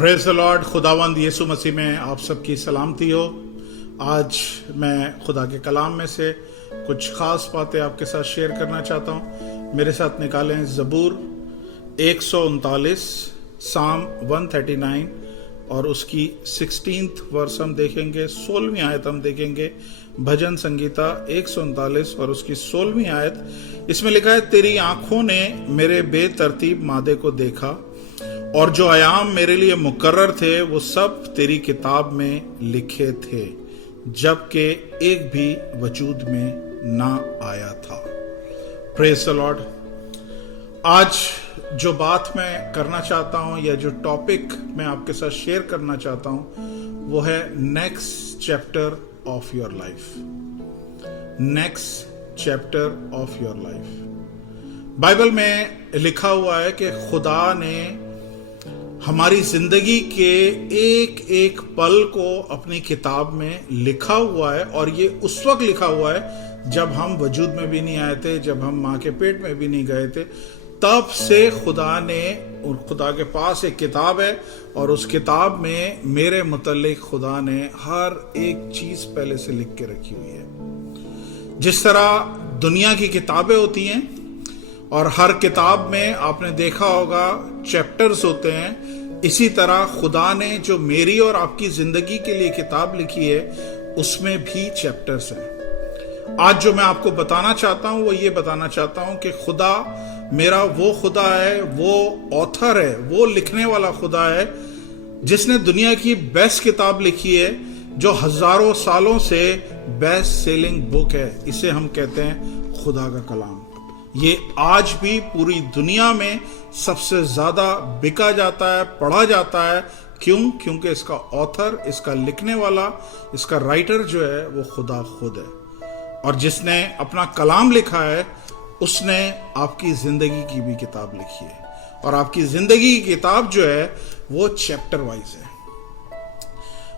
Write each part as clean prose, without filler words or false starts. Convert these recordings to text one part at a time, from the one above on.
Praise the Lord. खुदावंद यीशु मसीह में आप सबकी सलामती हो। आज मैं खुदा के कलाम में से कुछ खास बातें आपके साथ शेयर करना चाहता हूँ। मेरे साथ निकालें ज़बूर 139, साम 139 और उसकी 16th वर्स हम देखेंगे, 16वीं आयत हम देखेंगे। भजन संगीता 139 और उसकी 16वीं आयत। इसमें लिखा है, तेरी आंखों ने मेरे बेतरतीब मादे को देखा और जो अयाम मेरे लिए मुकर्रर थे वो सब तेरी किताब में लिखे थे, जबकि एक भी वजूद में ना आया था। Praise the Lord. आज जो बात मैं करना चाहता हूं या जो टॉपिक मैं आपके साथ शेयर करना चाहता हूं वो है next chapter of your life. Next chapter of your life. Bible में लिखा हुआ है कि खुदा ने हमारी जिंदगी के एक एक पल को अपनी किताब में लिखा हुआ है, और ये उस वक्त लिखा हुआ है जब हम वजूद में भी नहीं आए थे, जब हम माँ के पेट में भी नहीं गए थे। तब से खुदा के पास एक किताब है और उस किताब में मेरे मुतल्लिक खुदा ने हर एक चीज पहले से लिख के रखी हुई है। जिस तरह दुनिया की किताबें होती हैं और हर किताब में आपने देखा होगा चैप्टर्स होते हैं, इसी तरह खुदा ने जो मेरी और आपकी जिंदगी के लिए किताब लिखी है उसमें भी चैप्टर्स हैं। आज जो मैं आपको बताना चाहता हूं वो ये बताना चाहता हूं कि खुदा मेरा वो खुदा है, वो ऑथर है, वो लिखने वाला खुदा है जिसने दुनिया की बेस्ट किताब लिखी है, जो हजारों सालों से बेस्ट सेलिंग बुक है। इसे हम कहते हैं खुदा का कलाम। ये आज भी पूरी दुनिया में सबसे ज्यादा बिका जाता है, पढ़ा जाता है। क्यों? क्योंकि इसका ऑथर, इसका लिखने वाला, इसका राइटर जो है वो खुदा खुद है। और जिसने अपना कलाम लिखा है उसने आपकी जिंदगी की भी किताब लिखी है, और आपकी जिंदगी की किताब जो है वो चैप्टर वाइज है।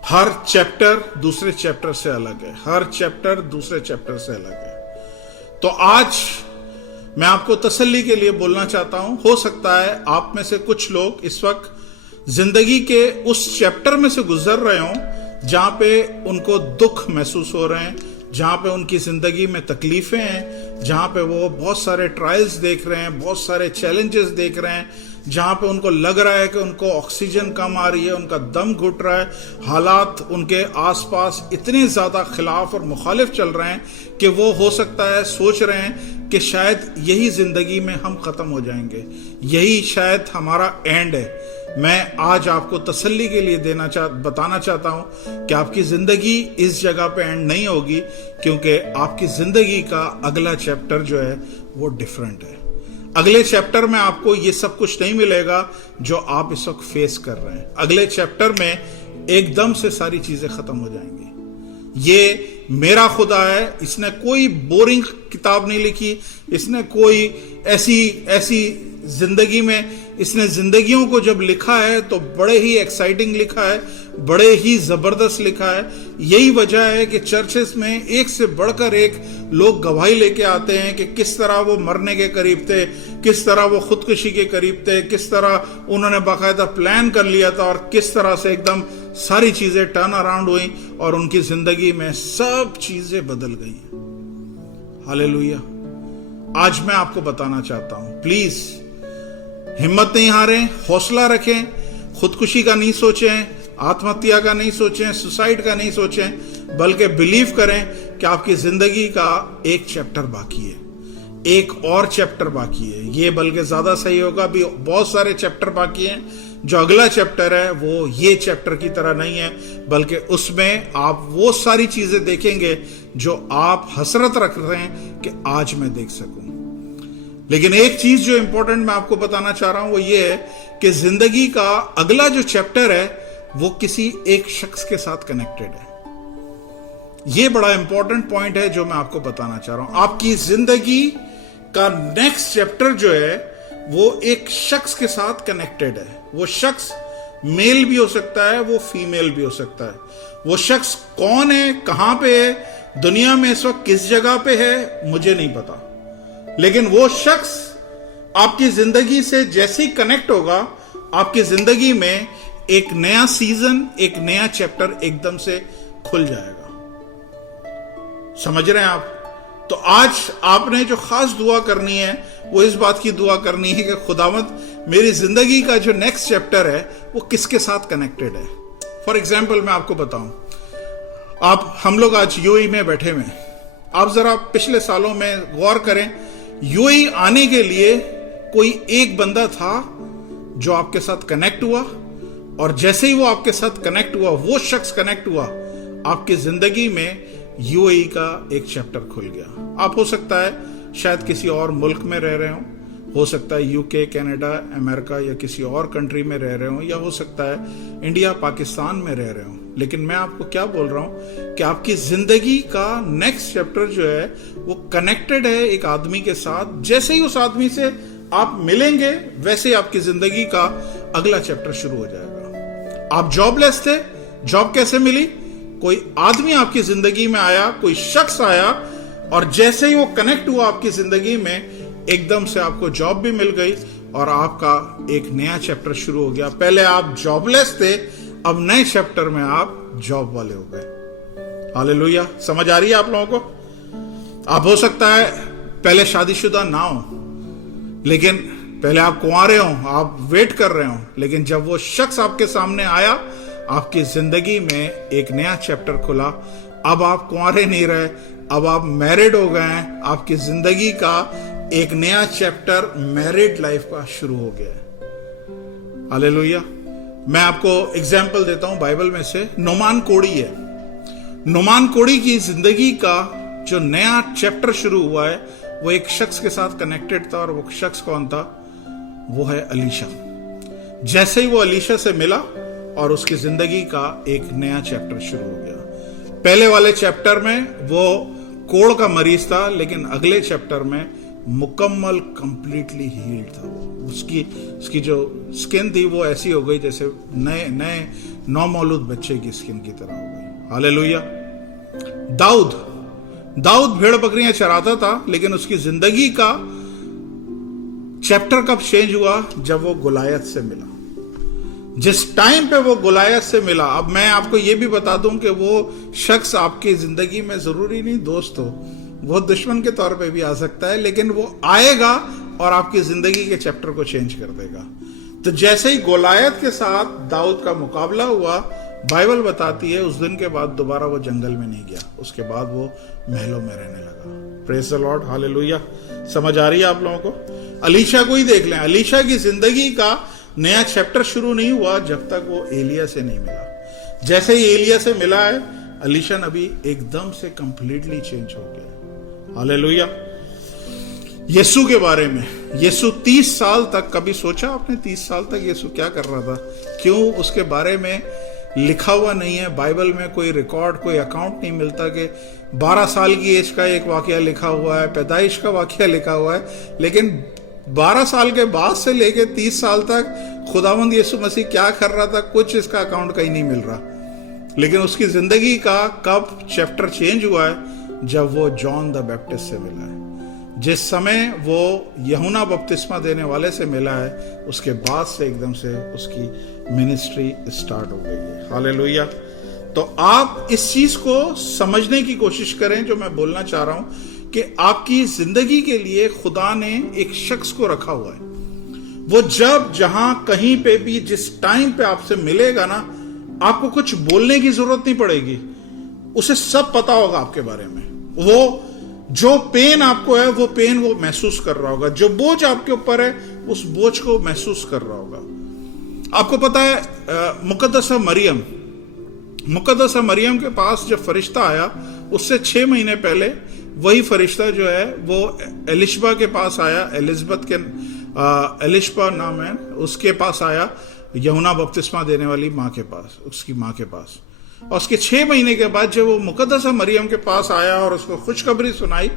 हर चैप्टर दूसरे चैप्टर से अलग है, हर चैप्टर दूसरे चैप्टर से अलग है। तो आज मैं आपको तसल्ली के लिए बोलना चाहता हूं, हो सकता है आप में से कुछ लोग इस वक्त जिंदगी के उस चैप्टर में से गुजर रहे हों जहां पे उनको दुख महसूस हो रहे हैं, जहां पे उनकी जिंदगी में तकलीफें हैं, जहां पे वो बहुत सारे ट्रायल्स देख रहे हैं, बहुत सारे चैलेंजेस देख रहे हैं, जहां पे उनको लग रहा है कि उनको ऑक्सीजन कम आ रही है, उनका दम घुट रहा है, हालात उनके आसपास इतने ज्यादा खिलाफ और मुखालिफ चल रहे हैं कि वो हो सकता है सोच रहे हैं कि शायद यही जिंदगी में हम खत्म हो जाएंगे, यही शायद हमारा एंड है। मैं आज आपको तसल्ली के लिए बताना चाहता हूं कि आपकी जिंदगी इस जगह पे एंड नहीं होगी, क्योंकि आपकी जिंदगी का अगला चैप्टर जो है वो डिफरेंट है। अगले चैप्टर में आपको ये सब कुछ नहीं मिलेगा जो आप इस वक्त फेस कर रहे हैं। अगले चैप्टर में एकदम से सारी चीजें खत्म हो जाएंगी। ये मेरा खुदा है, इसने कोई बोरिंग किताब नहीं लिखी, इसने कोई ऐसी जिंदगी में, इसने जिंदगियों को जब लिखा है तो बड़े ही एक्साइटिंग लिखा है, बड़े ही जबरदस्त लिखा है। यही वजह है कि चर्चेस में एक से बढ़कर एक लोग गवाही लेके आते हैं कि किस तरह वो मरने के करीब थे, किस तरह वो खुदकुशी के करीब थे, किस तरह उन्होंने बाकायदा प्लान कर लिया था और किस तरह से एकदम सारी चीजें टर्न अराउंड हुई और उनकी जिंदगी में सब चीजें बदल गई। हालेलुया। आज मैं आपको बताना चाहता हूं, प्लीज हिम्मत नहीं हारें, हौसला रखें, खुदकुशी का नहीं सोचें, आत्महत्या का नहीं सोचें, सुसाइड का नहीं सोचें, बल्कि बिलीव करें कि आपकी जिंदगी का एक चैप्टर बाकी है, एक और चैप्टर बाकी है। ये बल्कि ज्यादा सही होगा, भी बहुत सारे चैप्टर बाकी हैं। जो अगला चैप्टर है वो ये चैप्टर की तरह नहीं है, बल्कि उसमें आप वो सारी चीजें देखेंगे जो आप हसरत रख रहे हैं कि आज मैं देख सकूं। लेकिन एक चीज जो इंपॉर्टेंट मैं आपको बताना चाह रहा हूं वो ये है कि जिंदगी का अगला जो चैप्टर है वो किसी एक शख्स के साथ कनेक्टेड है। ये बड़ा इंपॉर्टेंट पॉइंट है जो मैं आपको बताना चाह रहा हूं। आपकी जिंदगी का नेक्स्ट चैप्टर जो है वो एक शख्स के साथ कनेक्टेड है। वो शख्स मेल भी हो सकता है, वो फीमेल भी हो सकता है। वो शख्स कौन है, कहां पे है, दुनिया में इस वक्त किस जगह पे है, मुझे नहीं पता, लेकिन वो शख्स आपकी जिंदगी से जैसे ही कनेक्ट होगा, आपकी जिंदगी में एक नया सीजन, एक नया चैप्टर एकदम से खुल जाएगा। समझ रहे हैं आप? तो आज आपने जो खास दुआ करनी है वो इस बात की दुआ करनी है कि खुदावंद मेरी जिंदगी का जो नेक्स्ट चैप्टर है वो किसके साथ कनेक्टेड है। फॉर एग्जाम्पल मैं आपको बताऊं, हम लोग आज यूएई में बैठे हुए हैं। आप जरा पिछले सालों में गौर करें, यूएई आने के लिए कोई एक बंदा था जो आपके साथ कनेक्ट हुआ, और जैसे ही वो आपके साथ कनेक्ट हुआ, वो शख्स कनेक्ट हुआ, आपकी जिंदगी में यूएई का एक चैप्टर खुल गया। आप हो सकता है शायद किसी और मुल्क में रह रहे हो सकता है यूके, कनाडा, अमेरिका या किसी और कंट्री में रह रहे हो, या हो सकता है इंडिया, पाकिस्तान में रह रहे हो। लेकिन मैं आपको क्या बोल रहा हूं कि आपकी जिंदगी का नेक्स्ट चैप्टर जो है वो कनेक्टेड है एक आदमी के साथ। जैसे ही उस आदमी से आप मिलेंगे, वैसे ही आपकी जिंदगी का अगला चैप्टर शुरू हो जाएगा। आप जॉबलेस थे, जॉब कैसे मिली? कोई आदमी आपकी जिंदगी में आया, कोई शख्स आया, और जैसे ही वो कनेक्ट हुआ आपकी जिंदगी में, एकदम से आपको जॉब भी मिल गई और आपका एक नया चैप्टर शुरू हो गया। पहले आप जॉबलेस थे, अब नए चैप्टर में आप जॉब वाले हो गए। हालेलुया। समझ आ रही है आप लोगों को? आप हो सकता है पहले शादीशुदा ना हो, लेकिन पहले आप कुंवारे हो, आप वेट कर रहे हो, लेकिन जब वो शख्स आपके सामने आया, आपकी जिंदगी में एक नया चैप्टर खुला। अब आप कुंवारे नहीं रहे, अब आप मैरिड हो गए हैं। आपकी जिंदगी का एक नया चैप्टर मैरिड लाइफ का शुरू हो गया है। हालेलुया। मैं आपको एग्जाम्पल देता हूं बाइबल में से। नोमान कोड़ी है। नोमान कोड़ी की जिंदगी का जो नया चैप्टर शुरू हुआ है वो एक शख्स के साथ कनेक्टेड था, और वो शख्स कौन था? वो है अलीशा। जैसे ही वो अलीशा से मिला और उसकी जिंदगी का एक नया चैप्टर शुरू हो गया। पहले वाले चैप्टर में वो कोढ़ का मरीज था, लेकिन अगले चैप्टर में मुकम्मल कंप्लीटली हील्ड था। वो उसकी जो स्किन थी वो ऐसी हो गई जैसे नए नौमौलूद बच्चे की स्किन की तरह हो गई। हालेलुया। दाऊद भेड़ बकरियां चराता था, लेकिन उसकी जिंदगी का चैप्टर कब चेंज हुआ? जब वो गुलायत से मिला। जिस टाइम पे वो गुलायत से मिला, अब मैं आपको ये भी बता दूं कि वो शख्स आपकी जिंदगी में जरूरी नहीं दोस्त हो, वो दुश्मन के तौर पे भी आ सकता है, लेकिन वो आएगा और आपकी जिंदगी के चैप्टर को चेंज कर देगा। तो जैसे ही गुलायत के साथ दाऊद का मुकाबला हुआ, बाइबल बताती है उस दिन के बाद दोबारा वो जंगल में नहीं गया, उसके बाद वो महलों में रहने लगा। Praise the Lord. हालेलुया। समझ आ रही है आप लोगों को? अलीशा को ही देख लें। अलीशा की जिंदगी का नया चैप्टर शुरू नहीं हुआ जब तक वो एलिया से नहीं मिला। जैसे ही एलिया से मिला है, अलीशा नबी एकदम से कंप्लीटली चेंज हो गया। हालेलुया। यीशु के बारे में, यीशु 30 साल तक, कभी सोचा आपने 30 साल तक यीशु क्या कर रहा था? क्यों उसके बारे में लिखा हुआ नहीं है बाइबल में? कोई रिकॉर्ड, कोई अकाउंट नहीं मिलता कि 12 साल की एज का एक वाकया लिखा हुआ है, पैदाइश का वाकया लिखा हुआ है, लेकिन 12 साल के बाद से लेके 30 साल तक खुदावंद यीशु मसीह क्या कर रहा था, कुछ इसका अकाउंट कहीं नहीं मिल रहा। लेकिन उसकी जिंदगी का कब चैप्टर चेंज हुआ है? जब वो जॉन द बैप्टिस्ट से मिला है। जिस समय वो यूहन्ना बपतिस्मा देने वाले से मिला है, उसके बाद से एकदम से उसकी मिनिस्ट्री स्टार्ट हो गई है। हालेलुया। तो आप इस चीज को समझने की कोशिश करें जो मैं बोलना चाह रहा हूं कि आपकी जिंदगी के लिए खुदा ने एक शख्स को रखा हुआ है। वो जब जहां कहीं पे भी जिस टाइम पे आपसे मिलेगा ना, आपको कुछ बोलने की जरूरत नहीं पड़ेगी, उसे सब पता होगा आपके बारे में। वो जो पेन आपको है वो पेन वो महसूस कर रहा होगा, जो बोझ आपके ऊपर है उस बोझ को महसूस कर रहा होगा। आपको पता है मुकद्दसा मरियम के पास जब फरिश्ता आया, उससे 6 महीने पहले वही फरिश्ता जो है वो एलिशबा के पास आया। एलिजबेथ के एलिशबा नाम है, उसके पास आया, यूहन्ना बपतिस्मा देने वाली माँ के पास, उसकी माँ के पास। और उसके 6 महीने के बाद जब वो मुकद्दसा मरियम के पास आया और उसको खुशखबरी सुनाई,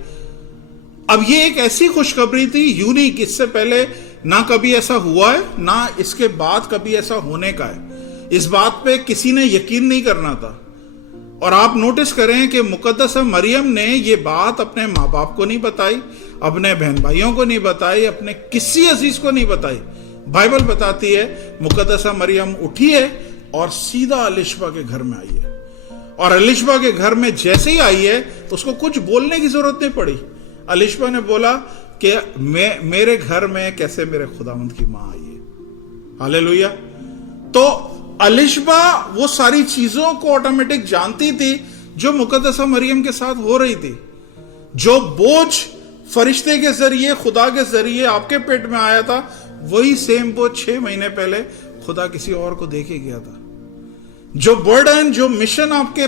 अब ये एक ऐसी खुशखबरी थी यूनिक, इससे पहले ना कभी ऐसा हुआ है, ना इसके बाद कभी ऐसा होने का है। इस बात पे किसी ने यकीन नहीं करना था। और आप नोटिस करें कि मुकद्दसा मरियम ने ये बात अपने माँ बाप को नहीं बताई, अपने बहन भाइयों को नहीं बताई, अपने किसी अजीज को नहीं बताई। बाइबल बताती है मुकद्दसा मरियम उठी है और सीधा अलिशबा के घर में आई है। और अलिशबा के घर में जैसे ही आई है उसको कुछ बोलने की जरूरत नहीं पड़ी। अलिशबा ने बोला कि मेरे घर में कैसे मेरे खुदावंद की मां आई है। हालेलुया। तो अलिशबा वो सारी चीजों को ऑटोमेटिक जानती थी जो मुकद्दसा मरियम के साथ हो रही थी। जो बोझ फरिश्ते के जरिए, खुदा के जरिए आपके पेट में आया था, वही सेम बोझ 6 महीने पहले खुदा किसी और को दे के गया था। जो बर्डन, जो मिशन आपके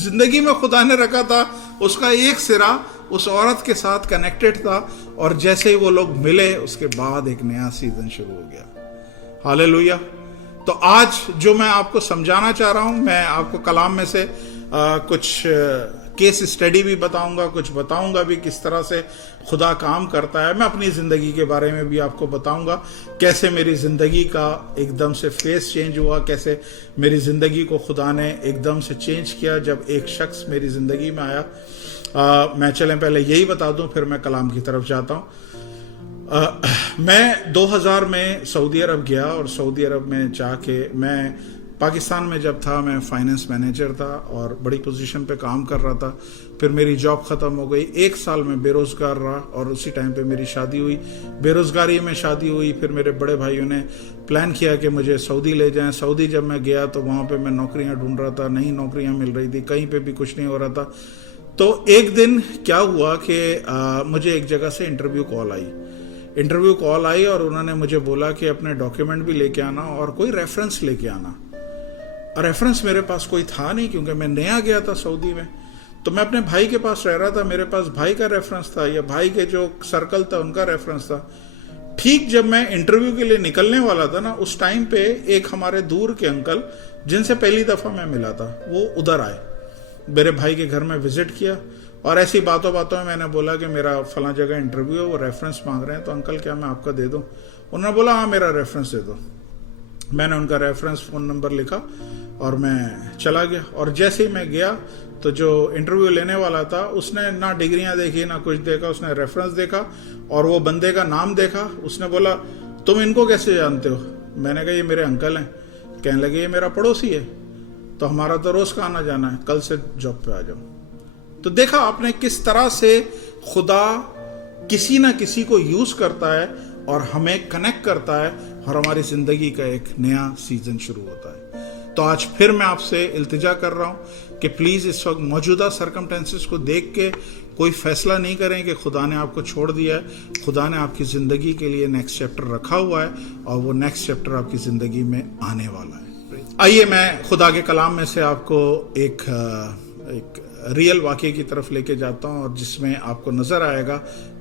जिंदगी में खुदा ने रखा था, उसका एक सिरा उस औरत के साथ कनेक्टेड था। और जैसे ही वो लोग मिले उसके बाद एक नया सीजन शुरू हो गया। हालेलुया। तो आज जो मैं आपको समझाना चाह रहा हूं, मैं आपको कलाम में से कुछ केस स्टडी भी बताऊंगा, कुछ बताऊंगा भी किस तरह से खुदा काम करता है। मैं अपनी ज़िंदगी के बारे में भी आपको बताऊंगा, कैसे मेरी ज़िंदगी का एकदम से फेस चेंज हुआ, कैसे मेरी ज़िंदगी को खुदा ने एकदम से चेंज किया जब एक शख्स मेरी ज़िंदगी में आया। मैं चलें पहले यही बता दूं, फिर मैं कलाम की तरफ जाता हूं। मैं 2000 में सऊदी अरब गया और सऊदी अरब में जाके, मैं पाकिस्तान में जब था मैं फाइनेंस मैनेजर था और बड़ी पोजीशन पे काम कर रहा था। फिर मेरी जॉब ख़त्म हो गई, 1 साल में बेरोज़गार रहा और उसी टाइम पे मेरी शादी हुई। बेरोज़गारी में शादी हुई। फिर मेरे बड़े भाइयों ने प्लान किया कि मुझे सऊदी ले जाएं। सऊदी जब मैं गया तो वहाँ पे मैं नौकरियाँ ढूंढ रहा था, नई नौकरियाँ मिल रही थी, कहीं पे भी कुछ नहीं हो रहा था। तो एक दिन क्या हुआ कि मुझे एक जगह से इंटरव्यू कॉल आई और उन्होंने मुझे बोला कि अपने डॉक्यूमेंट भी लेके आना और कोई रेफरेंस लेके आना। रेफरेंस मेरे पास कोई था नहीं क्योंकि मैं नया गया था सऊदी में। तो मैं अपने भाई के पास रह रहा था, मेरे पास भाई का रेफरेंस था या भाई के जो सर्कल था उनका रेफरेंस था। ठीक जब मैं इंटरव्यू के लिए निकलने वाला था ना, उस टाइम पे एक हमारे दूर के अंकल जिनसे पहली दफ़ा मैं मिला था, वो उधर आए, मेरे भाई के घर में विजिट किया और ऐसी बातों में मैंने बोला कि मेरा फला जगह इंटरव्यू है, वो रेफरेंस मांग रहे हैं, तो अंकल क्या मैं आपका दे दूं? उन्होंने बोला हाँ मेरा रेफरेंस दे दो। मैंने उनका रेफरेंस फ़ोन नंबर लिखा और मैं चला गया। और जैसे ही मैं गया तो जो इंटरव्यू लेने वाला था उसने ना डिग्रियां देखी ना कुछ देखा, उसने रेफरेंस देखा और वो बंदे का नाम देखा। उसने बोला तुम इनको कैसे जानते हो? मैंने कहा ये मेरे अंकल हैं। कहने लगे ये मेरा पड़ोसी है, तो हमारा तो रोज़ का आना जाना है, कल से जॉब पे आ जाओ। तो देखा आपने किस तरह से खुदा किसी ना किसी को यूज़ करता है और हमें कनेक्ट करता है और हमारी ज़िंदगी का एक नया सीजन शुरू होता है। तो आज फिर मैं आपसे इल्तिजा कर रहा हूँ कि प्लीज़ इस वक्त मौजूदा सर्कमटेंसेस को देख के कोई फैसला नहीं करें कि खुदा ने आपको छोड़ दिया है। खुदा ने आपकी ज़िंदगी के लिए नेक्स्ट चैप्टर रखा हुआ है और वो नेक्स्ट चैप्टर आपकी ज़िंदगी में आने वाला है। आइए मैं खुदा के कलाम में से आपको एक रियल वाक़े की तरफ लेके जाता हूँ और जिसमें आपको नज़र आएगा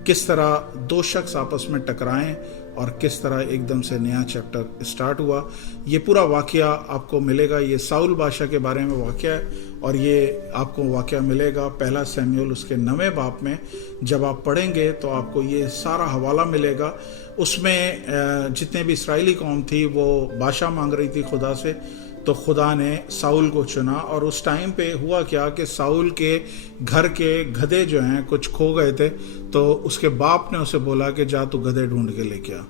किस तरह 2 शख्स आपस में टकराएं और किस तरह एकदम से नया चैप्टर स्टार्ट हुआ। ये पूरा वाक़या आपको मिलेगा, ये साउल बादशाह के बारे में वाक़या है और ये आपको वाक़या मिलेगा 1 शमूएल उसके 9वें बाब में। जब आप पढ़ेंगे तो आपको ये सारा हवाला मिलेगा। उसमें जितने भी इस्राएली कौम थी वो बादशाह मांग रही थी खुदा से, तो खुदा ने साउल को चुना। और उस टाइम पे हुआ क्या कि साउल के घर के गधे जो हैं कुछ खो गए थे, तो उसके बाप ने उसे बोला कि जा तू गधे ढूंढ के लेके आ।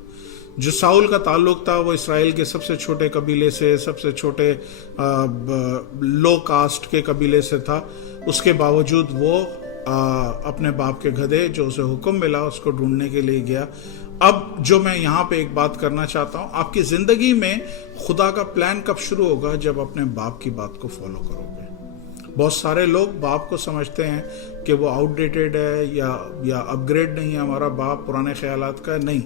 जो साउल का ताल्लुक था वो इसराइल के सबसे छोटे कबीले से, सबसे छोटे लो कास्ट के कबीले से था। उसके बावजूद वो अपने बाप के गधे जो उसे हुक्म मिला उसको ढूंढने के लिए गया। अब जो मैं यहाँ पे एक बात करना चाहता हूँ, आपकी ज़िंदगी में खुदा का प्लान कब शुरू होगा? जब अपने बाप की बात को फॉलो करोगे। बहुत सारे लोग बाप को समझते हैं कि वो आउटडेटेड है या अपग्रेड नहीं है, हमारा बाप पुराने ख्यालात का है। नहीं,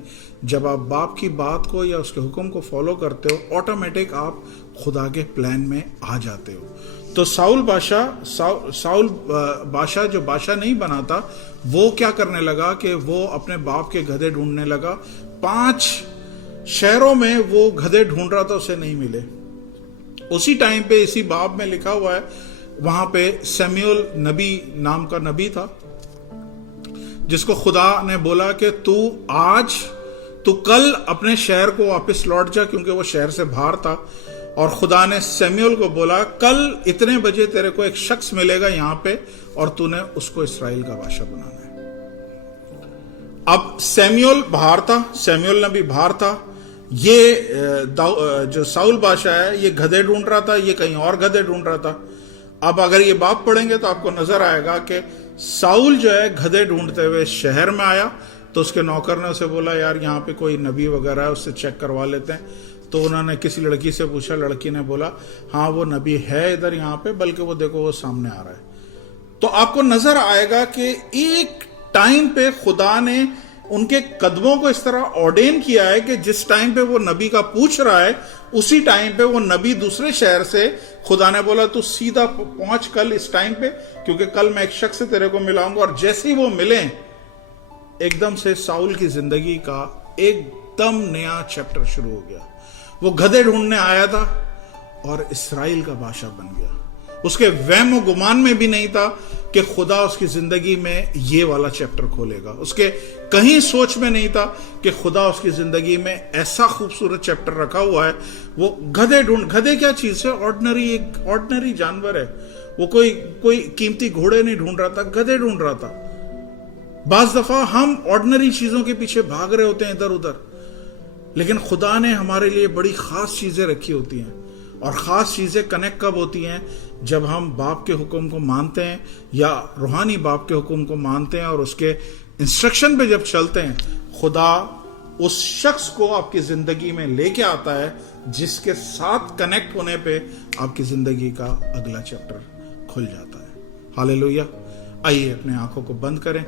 जब आप बाप की बात को या उसके हुक्म को फॉलो करते हो, ऑटोमेटिक आप खुदा के प्लान में आ जाते हो। तो साउल बादशाह जो बादशाह नहीं बना था, वो क्या करने लगा कि वो अपने बाप के गधे ढूंढने लगा। 5 शहरों में वो गधे ढूंढ रहा था, उसे नहीं मिले। उसी टाइम पे इसी बाब में लिखा हुआ है, वहां पे शमूएल नबी नाम का नबी था जिसको खुदा ने बोला कि तू कल अपने शहर को वापस लौट जा, क्योंकि वो शहर से बाहर था। और खुदा ने शमूएल को बोला कल इतने बजे तेरे को एक शख्स मिलेगा यहाँ पे और तूने उसको इस्राएल का बादशाह बनाना है। अब शमूएल बाहर था, शमूएल नबी बाहर था। ये जो साउल बादशाह है ये गधे ढूंढ रहा था, ये कहीं और गधे ढूंढ रहा था। अब अगर ये बात पढ़ेंगे तो आपको नजर आएगा कि साउल जो है गधे ढूंढते हुए शहर में आया, तो उसके नौकर ने उसे बोला यार यहाँ पे कोई नबी वगैरह है, उससे चेक करवा लेते हैं। तो उन्होंने किसी लड़की से पूछा, लड़की ने बोला हाँ वो नबी है इधर यहाँ पे, बल्कि वो देखो वो सामने आ रहा है। तो आपको नजर आएगा कि एक टाइम पे खुदा ने उनके कदमों को इस तरह ऑर्डेन किया है कि जिस टाइम पे वो नबी का पूछ रहा है उसी टाइम पे वो नबी दूसरे शहर से, खुदा ने बोला तू सीधा पहुंच कल इस टाइम पे, क्योंकि कल मैं एक शख्स से तेरे को मिलाऊंगा। और जैसे ही वो मिले एकदम से साउल की जिंदगी का एकदम नया चैप्टर शुरू हो गया। वो गधे ढूंढने आया था और इस्राएल का बादशाह बन गया। उसके वहम गुमान में भी नहीं था कि खुदा उसकी जिंदगी में ये वाला चैप्टर खोलेगा। उसके कहीं सोच में नहीं था कि खुदा उसकी जिंदगी में ऐसा खूबसूरत चैप्टर रखा हुआ है। वो गधे क्या चीज है? एक ऑर्डिनरी जानवर है। वो कोई कीमती घोड़े नहीं ढूंढ रहा था, गधे ढूंढ रहा था। बाज दफा हम ऑर्डिनरी चीजों के पीछे भाग रहे होते हैं इधर उधर, लेकिन खुदा ने हमारे लिए बड़ी खास चीजें रखी होती हैं। और ख़ास चीज़ें कनेक्ट कब होती हैं? जब हम बाप के हुक्म को मानते हैं या रूहानी बाप के हुक्म को मानते हैं और उसके इंस्ट्रक्शन पे जब चलते हैं, खुदा उस शख्स को आपकी ज़िंदगी में लेके आता है जिसके साथ कनेक्ट होने पे आपकी ज़िंदगी का अगला चैप्टर खुल जाता है। हालेलुया। आइए अपने आंखों को बंद करें,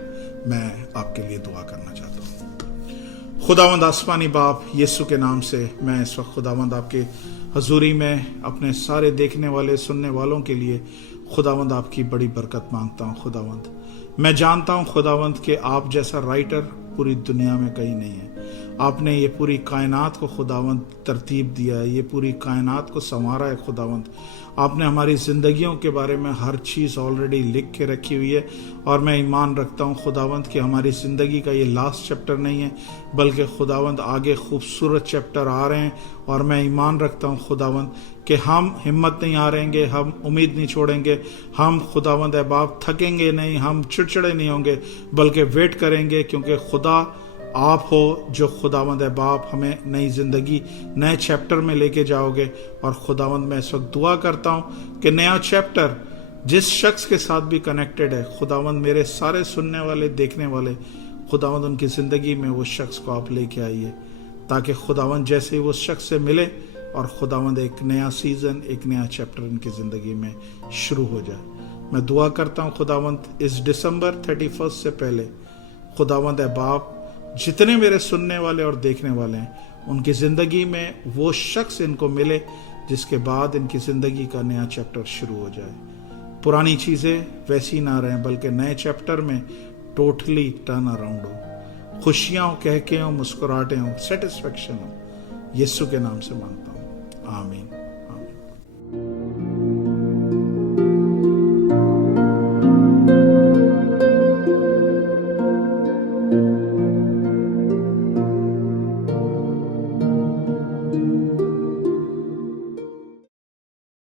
मैं आपके लिए दुआ करना चाहता हूँ। खुदावंद आसमानी बाप, यीशु के नाम से मैं इस वक्त खुदावंद आपके हजूरी में अपने सारे देखने वाले सुनने वालों के लिए खुदावंद आपकी बड़ी बरकत मांगता हूँ। खुदावंद मैं जानता हूँ खुदावंद कि आप जैसा राइटर पूरी दुनिया में कहीं नहीं है। आपने ये पूरी कायनात को खुदावंद तरतीब दिया है, ये पूरी कायनात को संवारा है। खुदावंद आपने हमारी ज़िंदगियों के बारे में हर चीज़ ऑलरेडी लिख के रखी हुई है। और मैं ईमान रखता हूँ खुदावंद कि हमारी ज़िंदगी का ये लास्ट चैप्टर नहीं है, बल्कि खुदावंद आगे खूबसूरत चैप्टर आ रहे हैं। और मैं ईमान रखता हूँ खुदावंद कि हम हिम्मत नहीं हारेंगे, हम उम्मीद नहीं छोड़ेंगे, हम खुदावंद ए बाप थकेंगे नहीं, हम चिड़चिड़े नहीं होंगे, बल्कि वेट करेंगे, क्योंकि खुदा आप हो जो खुदावंद है बाप हमें नई ज़िंदगी नए चैप्टर में लेके जाओगे। और खुदावंद मैं इस वक्त दुआ करता हूँ कि नया चैप्टर जिस शख्स के साथ भी कनेक्टेड है, खुदावंद मेरे सारे सुनने वाले देखने वाले, खुदावंद उनकी ज़िंदगी में वो शख्स को आप लेके आइए, ताकि खुदावंद जैसे ही वो शख्स से मिले और खुदावंद एक नया सीज़न, एक नया चैप्टर इनकी ज़िंदगी में शुरू हो जाए। मैं दुआ करता हूँ खुदावंद इस दिसंबर 31 से पहले खुदावंद है बाप जितने मेरे सुनने वाले और देखने वाले हैं, उनकी ज़िंदगी में वो शख्स इनको मिले जिसके बाद इनकी ज़िंदगी का नया चैप्टर शुरू हो जाए। पुरानी चीज़ें वैसी ना रहें, बल्कि नए चैप्टर में टोटली टर्न अराउंड हो, खुशियाँ हो, कह के हो, मुस्कुराहटें हो, सेटिस्फेक्शन हो। यीशु के नाम से मांगता हूँ, आमीन।